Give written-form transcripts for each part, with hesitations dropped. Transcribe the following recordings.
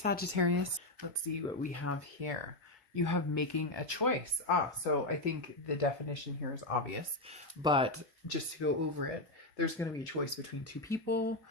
Sagittarius. Let's see what we have here. You have making a choice. So I think the definition here is obvious, but just to go over it, there's going to be a choice between two people,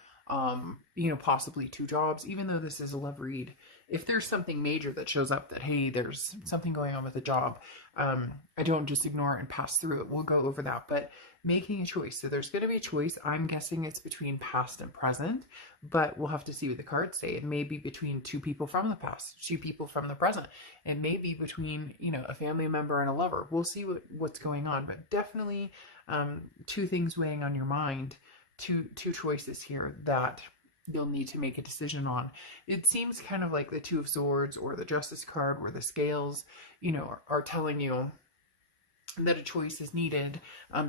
possibly two jobs, even though this is a love read. If there's something major that shows up that, hey, there's something going on with a job, I don't just ignore it and pass through it. We'll go over that, but making a choice. So there's going to be a choice. I'm guessing it's between past and present, but we'll have to see what the cards say. It may be between two people from the past, two people from the present. It may be between, a family member and a lover. We'll see what's going on, but definitely two things weighing on your mind, two choices here that you'll need to make a decision on. It seems kind of like the Two of Swords or the Justice card, where the scales, are telling you that a choice is needed,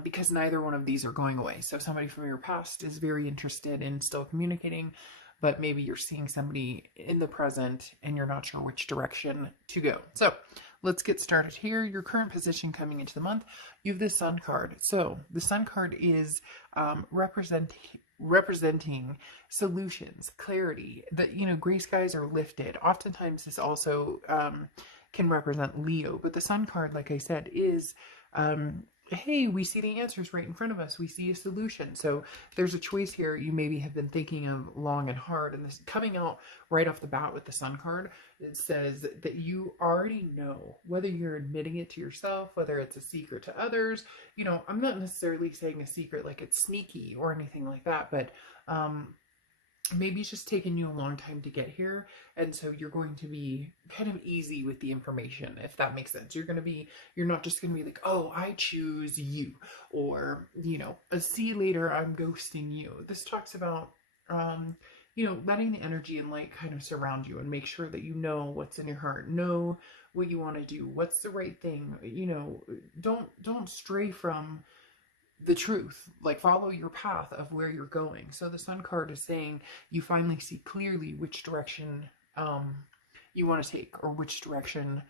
because neither one of these are going away. So somebody from your past is very interested in still communicating, but maybe you're seeing somebody in the present and you're not sure which direction to go. So let's get started here. Your current position coming into the month, you have the Sun card. So the Sun card is representing solutions, clarity, that, gray skies are lifted. Oftentimes this also can represent Leo, but the Sun card, like I said, is hey, we see the answers right in front of us. We see a solution. So there's a choice here you maybe have been thinking of long and hard. And this coming out right off the bat with the Sun card, it says that you already know, whether you're admitting it to yourself, whether it's a secret to others. I'm not necessarily saying a secret like it's sneaky or anything like that, but maybe it's just taken you a long time to get here, and so you're going to be kind of easy with the information, if that makes sense. You're not just going to be like, oh, I choose you, or see you later, I'm ghosting you. This talks about letting the energy and light kind of surround you, and make sure that you know what's in your heart, know what you want to do, what's the right thing. Don't stray from the truth, like follow your path of where you're going. So the Sun card is saying you finally see clearly which direction you want to take, or which direction,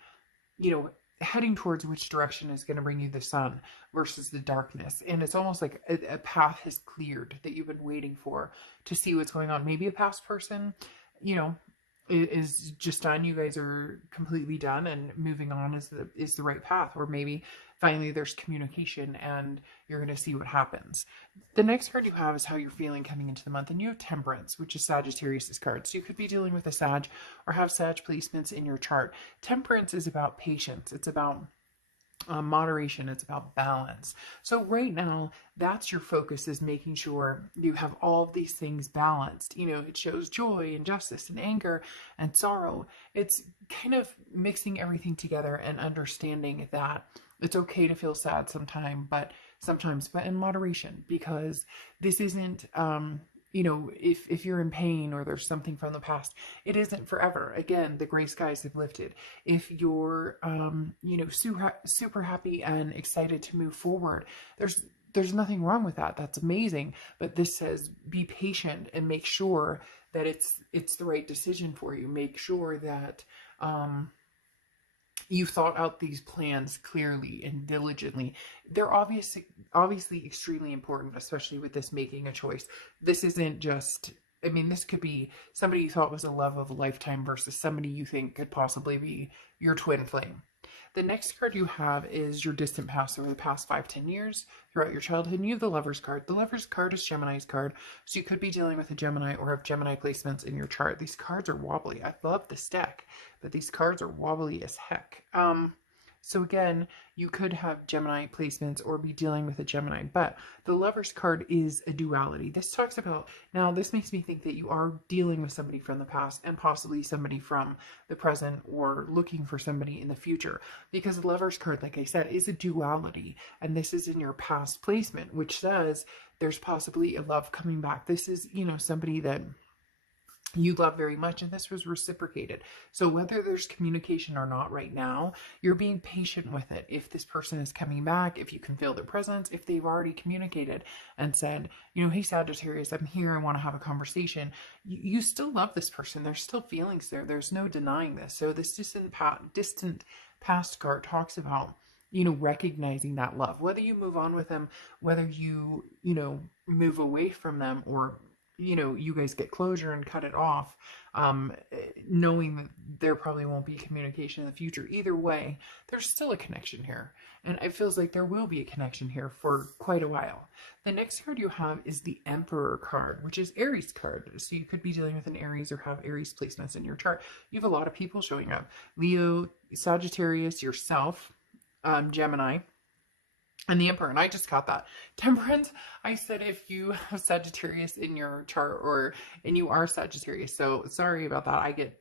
heading towards which direction is going to bring you the sun versus the darkness. And it's almost like a path has cleared that you've been waiting for to see what's going on. Maybe a past person, is just done. You guys are completely done, and moving on is the right path. Or maybe finally there's communication and you're going to see what happens. The next card you have is how you're feeling coming into the month, and you have Temperance, which is Sagittarius's card. So you could be dealing with a Sag or have Sag placements in your chart. Temperance is about patience. It's about moderation. It's about balance. So right now, that's your focus, is making sure you have all of these things balanced. It shows joy and justice and anger and sorrow. It's kind of mixing everything together and understanding that it's okay to feel sad but in moderation, because this isn't, if you're in pain or there's something from the past, it isn't forever. Again, the gray skies have lifted. If you're, super happy and excited to move forward, there's nothing wrong with that. That's amazing. But this says be patient and make sure that it's the right decision for you. Make sure that, you thought out these plans clearly and diligently. They're obviously extremely important, especially with this making a choice. This isn't just, this could be somebody you thought was a love of a lifetime versus somebody you think could possibly be your twin flame. The next card you have is your distant past, over the past 5-10 years throughout your childhood. And you have the Lover's card. The Lover's card is Gemini's card. So you could be dealing with a Gemini or have Gemini placements in your chart. These cards are wobbly. I love this deck, but these cards are wobbly as heck. So again, you could have Gemini placements or be dealing with a Gemini, but the Lover's card is a duality. This talks about, now this makes me think that you are dealing with somebody from the past and possibly somebody from the present, or looking for somebody in the future, because the Lover's card, like I said, is a duality. And this is in your past placement, which says there's possibly a love coming back. This is, somebody that you love very much, and this was reciprocated. So whether there's communication or not right now, you're being patient with it. If this person is coming back, if you can feel their presence, if they've already communicated and said, hey, Sagittarius, I'm here, I want to have a conversation, you still love this person. There's still feelings there. There's no denying this. So this distant past card talks about, recognizing that love, whether you move on with them, whether you, move away from them, or you guys get closure and cut it off, um, knowing that there probably won't be communication in the future. Either way, there's still a connection here. And it feels like there will be a connection here for quite a while. The next card you have is the Emperor card, which is Aries card. So you could be dealing with an Aries or have Aries placements in your chart. You have a lot of people showing up. Leo, Sagittarius, yourself, Gemini, and the Emperor. And I just got that. Temperance, I said if you have Sagittarius in your chart and you are Sagittarius. So sorry about that. I get,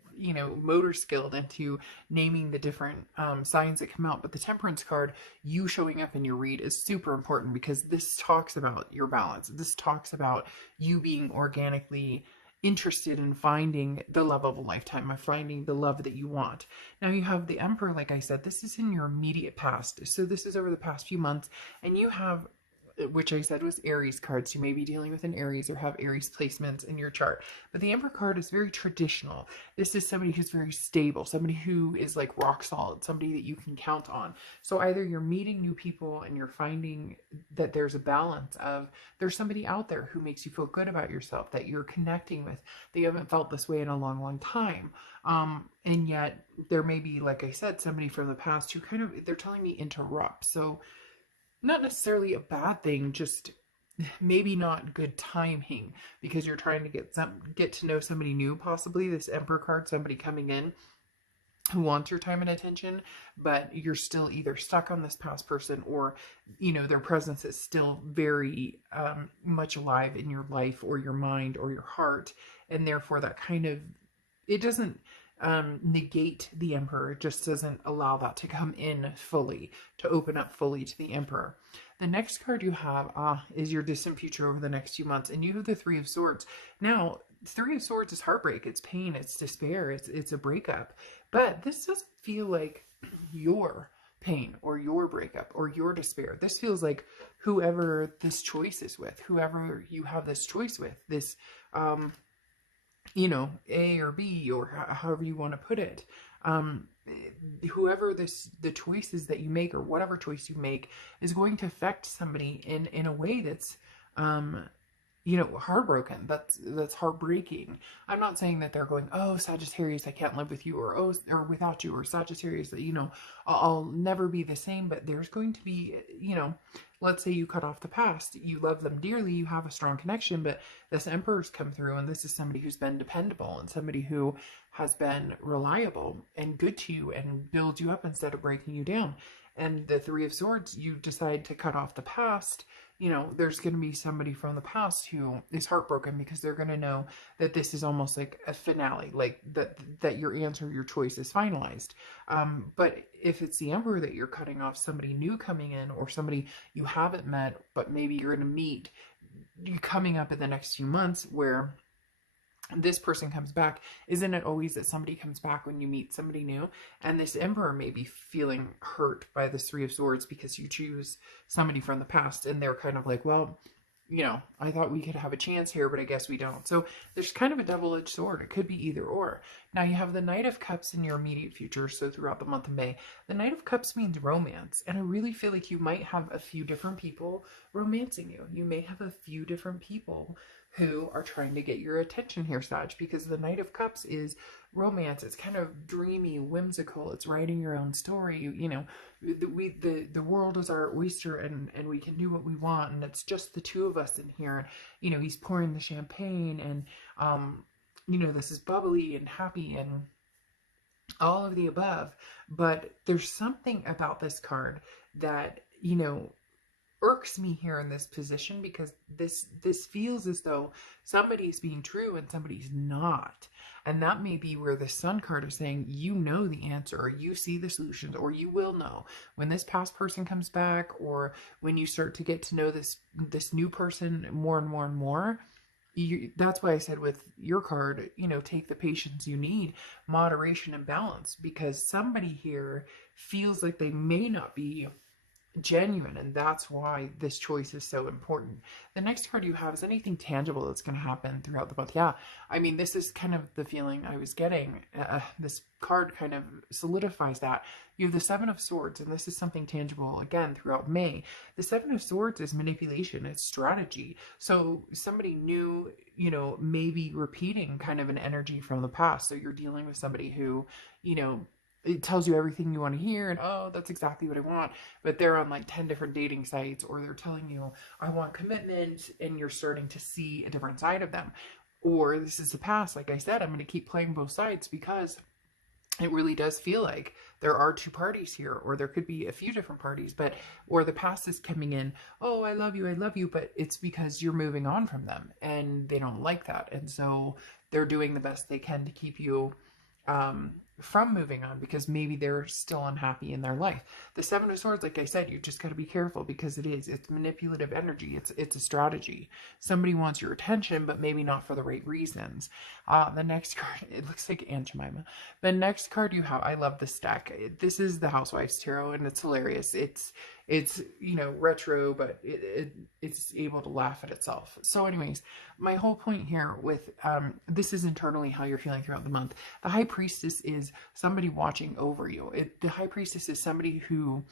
motor skilled into naming the different signs that come out. But the Temperance card, you showing up in your read is super important because this talks about your balance. This talks about you being organically interested in finding the love of a lifetime, of finding the love that you want. Now you have the Emperor, like I said, this is in your immediate past. So this is over the past few months, and you have, which I said was Aries cards. You may be dealing with an Aries or have Aries placements in your chart. But the Emperor card is very traditional. This is somebody who's very stable, somebody who is like rock solid, somebody that you can count on. So either you're meeting new people and you're finding that there's a balance of there's somebody out there who makes you feel good about yourself, that you're connecting with, that you haven't felt this way in a long, long time. And yet there may be, like I said, somebody from the past who they're telling me interrupt. So not necessarily a bad thing, just maybe not good timing because you're trying to get to know somebody new, possibly this Emperor card, somebody coming in who wants your time and attention, but you're still either stuck on this past person or, their presence is still very much alive in your life or your mind or your heart. And therefore that it doesn't negate the Emperor. It just doesn't allow that to come in fully, to open up fully to the Emperor. The next card you have is your distant future over the next few months, and you have the Three of Swords. Now, Three of Swords is heartbreak, it's pain, it's despair, it's a breakup, but this doesn't feel like your pain or your breakup or your despair. This feels like whoever this choice is with, whoever you have this choice with, this A or B, or however you want to put it. Whoever the choices that you make or whatever choice you make is going to affect somebody in a way that's, heartbroken. That's heartbreaking. I'm not saying that they're going, oh, Sagittarius, I can't live with you, or without you, or Sagittarius, that, I'll never be the same. But there's going to be, let's say you cut off the past, you love them dearly, you have a strong connection, but this Emperor's come through, and this is somebody who's been dependable and somebody who has been reliable and good to you and builds you up instead of breaking you down. And the Three of Swords, you decide to cut off the past, there's going to be somebody from the past who is heartbroken because they're going to know that this is almost like a finale, like that your answer, your choice is finalized. But if it's the Emperor that you're cutting off, somebody new coming in or somebody you haven't met, but maybe you're going to meet coming up in the next few months where this person comes back, isn't it always that somebody comes back when you meet somebody new? And this Emperor may be feeling hurt by this Three of Swords because you choose somebody from the past and they're kind of like, well, I thought we could have a chance here, but I guess we don't. So there's kind of a double-edged sword. It could be either or. Now you have the Knight of Cups in your immediate future. So throughout the month of May, the Knight of Cups means romance. And I really feel like you might have a few different people romancing you. You may have a few different people who are trying to get your attention here, Sag, because the Knight of Cups is romance. It's kind of dreamy, whimsical. It's writing your own story. The world is our oyster, and we can do what we want, and it's just the two of us in here. He's pouring the champagne, and this is bubbly and happy and all of the above. But there's something about this card that irks me here in this position, because this feels as though somebody's being true and somebody's not. And that may be where the Sun card is saying, the answer, or you see the solutions, or you will know when this past person comes back, or when you start to get to know this new person more and more and more. That's why I said with your card, take the patience you need, moderation and balance, because somebody here feels like they may not be genuine, and that's why this choice is so important. The next card you have is anything tangible that's going to happen throughout the month. Yeah, I mean, this is kind of the feeling I was getting. This card kind of solidifies that. You have the Seven of Swords, and this is something tangible again throughout May. The Seven of Swords is manipulation, it's strategy. So somebody new, maybe repeating kind of an energy from the past. So you're dealing with somebody who, it tells you everything you want to hear, and oh, that's exactly what I want, but they're on like 10 different dating sites, or they're telling you I want commitment, and you're starting to see a different side of them. Or this is the past, like I said, I'm going to keep playing both sides because it really does feel like there are two parties here, or there could be a few different parties, or the past is coming in, oh, I love you, but it's because you're moving on from them and they don't like that, and so they're doing the best they can to keep you from moving on, because maybe they're still unhappy in their life. The Seven of Swords, like I said, you just got to be careful, because it's manipulative energy. It's a strategy. Somebody wants your attention, but maybe not for the right reasons. The next card, it looks like Aunt Jemima. The next card you have, I love this deck. This is the Housewives Tarot, and it's hilarious. It's retro, but it's able to laugh at itself. So anyways, my whole point here with this is internally how you're feeling throughout the month. The High Priestess is somebody watching over you. The High Priestess is somebody who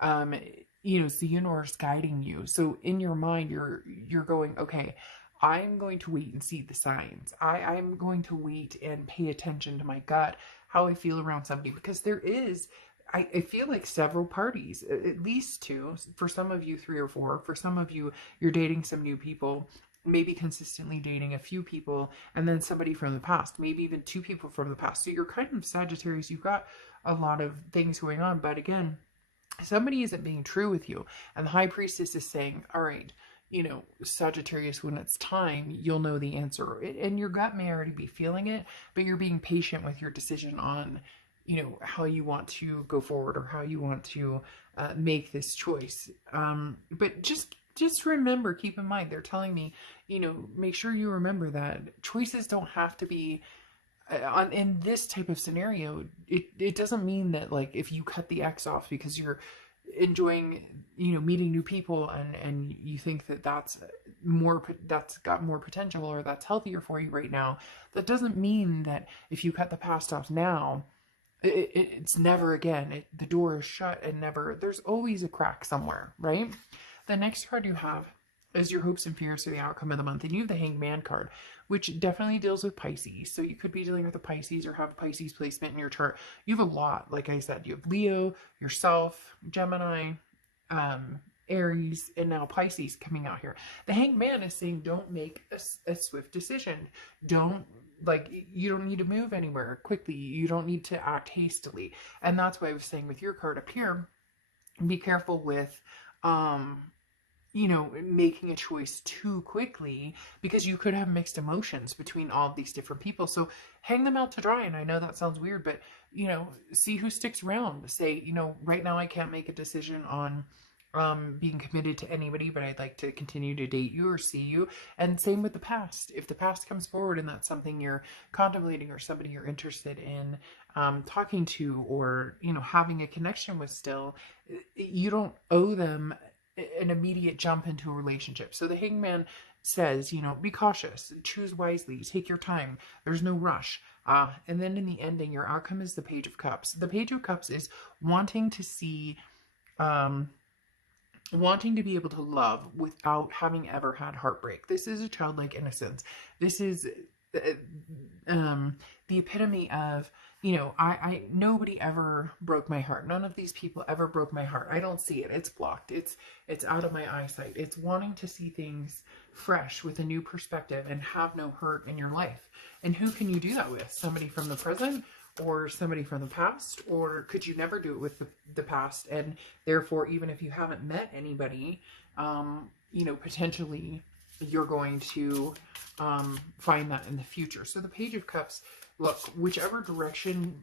it's the universe guiding you. So in your mind, you're going, okay, I'm going to wait and see the signs. I'm going to wait and pay attention to my gut, how I feel around somebody, because there is, I feel like several parties, at least two, for some of you 3 or 4, for some of you, you're dating some new people, maybe consistently dating a few people, and then somebody from the past, maybe even 2 people from the past. So you're kind of Sagittarius, you've got a lot of things going on, but again, somebody isn't being true with you. And the High Priestess is saying, all right, Sagittarius, when it's time, you'll know the answer. And your gut may already be feeling it, but you're being patient with your decision on, how you want to go forward, or how you want to make this choice. But just remember, keep in mind, they're telling me, make sure you remember that choices don't have to be in this type of scenario. It doesn't mean that, like, if you cut the X off because you're enjoying, meeting new people, and you think that that's got more potential, or that's healthier for you right now, that doesn't mean that if you cut the past off now, it's never again. The door is shut, and never. There's always a crack somewhere, right? The next card you have is your hopes and fears for the outcome of the month, and you have the Hanged Man card, which definitely deals with Pisces. So you could be dealing with a Pisces, or have a Pisces placement in your chart. You have a lot, like I said. You have Leo, yourself, Gemini, Aries, and now Pisces coming out here. The Hanged Man is saying, don't make a swift decision. You don't need to move anywhere quickly. You don't need to act hastily. And that's why I was saying with your card up here, be careful with, making a choice too quickly, because you could have mixed emotions between all of these different people. So hang them out to dry. And I know that sounds weird, but, see who sticks around. Say, right now I can't make a decision on being committed to anybody, but I'd like to continue to date you or see you. And same with the past. If the past comes forward and that's something you're contemplating, or somebody you're interested in talking to, or having a connection with still, you don't owe them an immediate jump into a relationship. So the Hanged Man says, be cautious, choose wisely, take your time, there's no rush. And then in the ending, your outcome is the Page of Cups. The Page of Cups is wanting to see wanting to be able to love without having ever had heartbreak. This is a childlike innocence. This is the epitome of, I nobody ever broke my heart. None of these people ever broke my heart. I don't see it. It's blocked. It's out of my eyesight. It's wanting to see things fresh with a new perspective and have no hurt in your life. And who can you do that with? Somebody from the present, or somebody from the past? Or could you never do it with the past? And therefore, even if you haven't met anybody, potentially you're going to find that in the future. So the Page of Cups, look, whichever direction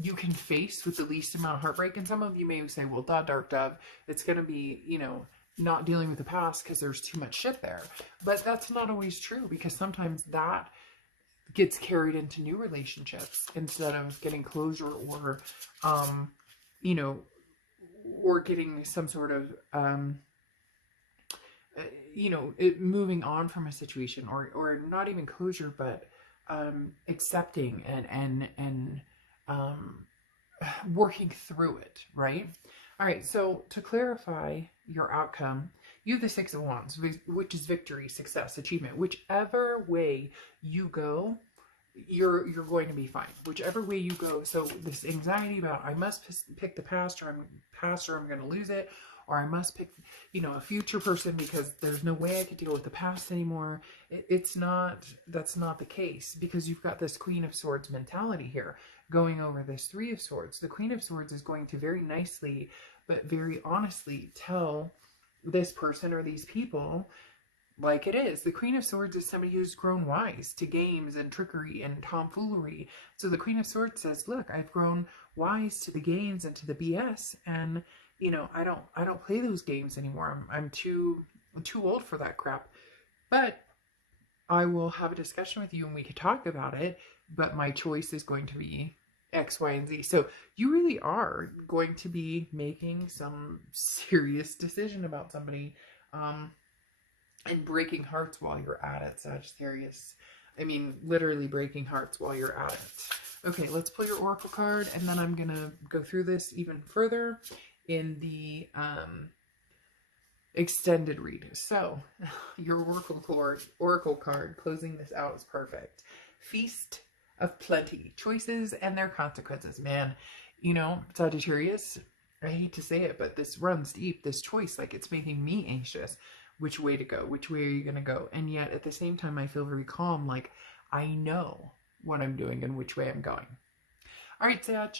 you can face with the least amount of heartbreak. And some of you may say, well, dark dove, it's going to be, not dealing with the past because there's too much shit there. But that's not always true, because sometimes that gets carried into new relationships instead of getting closure, or or getting some sort of, moving on from a situation, or not even closure, but accepting and working through it, right? All right, so to clarify your outcome, you have the Six of Wands, which is victory, success, achievement. Whichever way you go, you're going to be fine. Whichever way you go. So this anxiety about I must pick the past, or I'm going to lose it, or I must pick, a future person because there's no way I could deal with the past anymore. That's not the case, because you've got this Queen of Swords mentality here going over this Three of Swords. The Queen of Swords is going to very nicely, but very honestly tell this person or these people like it is. The Queen of Swords is somebody who's grown wise to games and trickery and tomfoolery. So the Queen of Swords says, look, I've grown wise to the games and to the BS, and I don't play those games anymore. I'm too old for that crap. But I will have a discussion with you and we could talk about it, but my choice is going to be X, Y, and Z. So you really are going to be making some serious decision about somebody, and breaking hearts while you're at it, Sagittarius. I mean, literally breaking hearts while you're at it. Okay, let's pull your Oracle card, and then I'm going to go through this even further in the extended read. So, your Oracle card closing this out is perfect. Feast of Plenty. Choices and their consequences. Man, Sagittarius, I hate to say it, but this runs deep. This choice, like, it's making me anxious. Which way to go? Which way are you going to go? And yet, at the same time, I feel very calm. Like, I know what I'm doing and which way I'm going. All right, Sag.